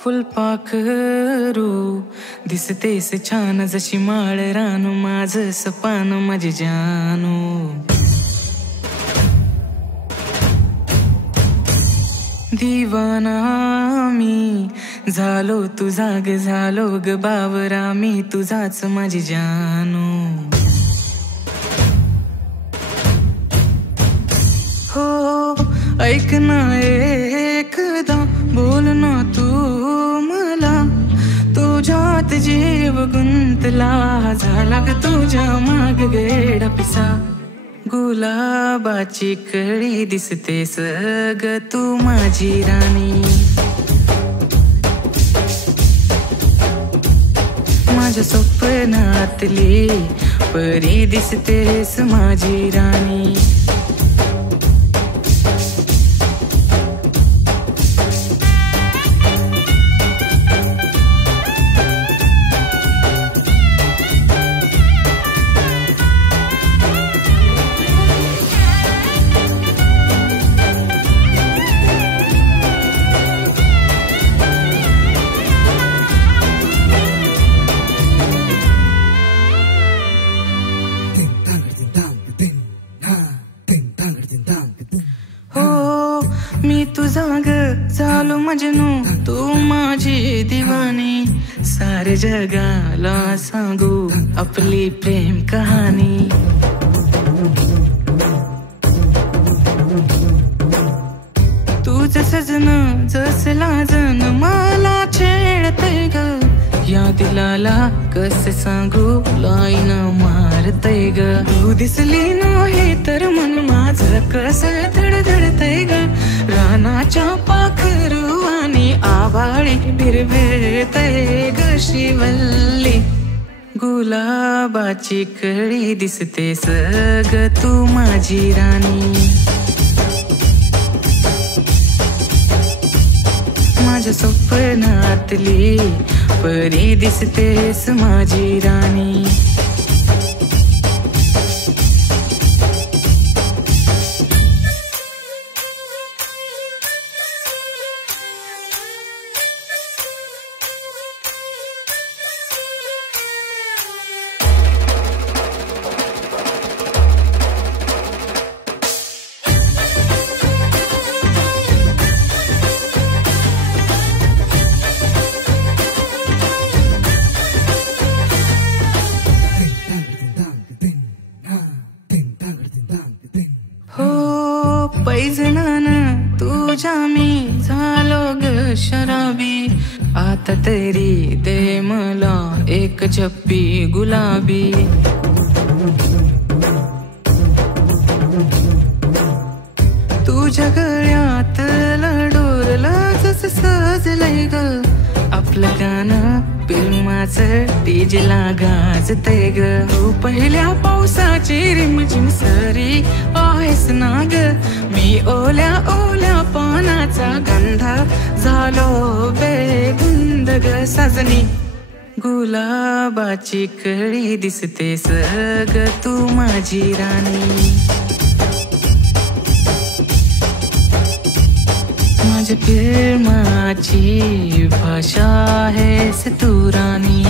फुलपाखरू दिसतेस छान जशी माळ रानू माझं सपान माझी जानू. दिवाना मी झालो तुझा ग झालो ग बावरा मी तुझाच माझी जानू. हो ऐक ना एकदा बोल ना तू मला तुझ्यात जीव गुंतला झाला ग तुझ्या माग गेडा पिसा. गुलाबाची कळी दिसतेस ग तू माझी राणी. माझ्या स्वप्नातली परी दिसतेस माझी राणी. मी तुझा ग झालो मजनू तू माझी दिवानी. सारे जगाला सांगू आपली प्रेम कहाणी. तुझ सजन जस लाजन मला छेडतय ग. या दिलाला कसे सांगू लाईन मारतय ग. तू दिसली नाही तर मन माझं कसं धडधडतय ग. रानाच्या पाखरू आणि आभाळी बिरबिरतय ग श्रीवल्ली. गुलाबाची कळी दिसतेस ग तू माझी राणी. माझ्या स्वप्नातली परी दिसतेस माझी राणी. पैजणान तुझ्या मी झालो ग शराबी. आता तरी दे मला एक चप्पी गुलाबी. तुझ्या गळ्यात डोरला जस सजलंय ग. आपलं गाणं फिल्माचं डीजेला गाजतय ग. तू पहिल्या पावसाची रिमझिम सरी आहेस ना ग. मी ओल्या ओल्या पानाचा गंध झालो बेधुंद ग सजनी. गुलाबाची कळी दिसतेस ग तू माझी राणी. माझ्या प्रेमाची भाषा आहेस तू राणी.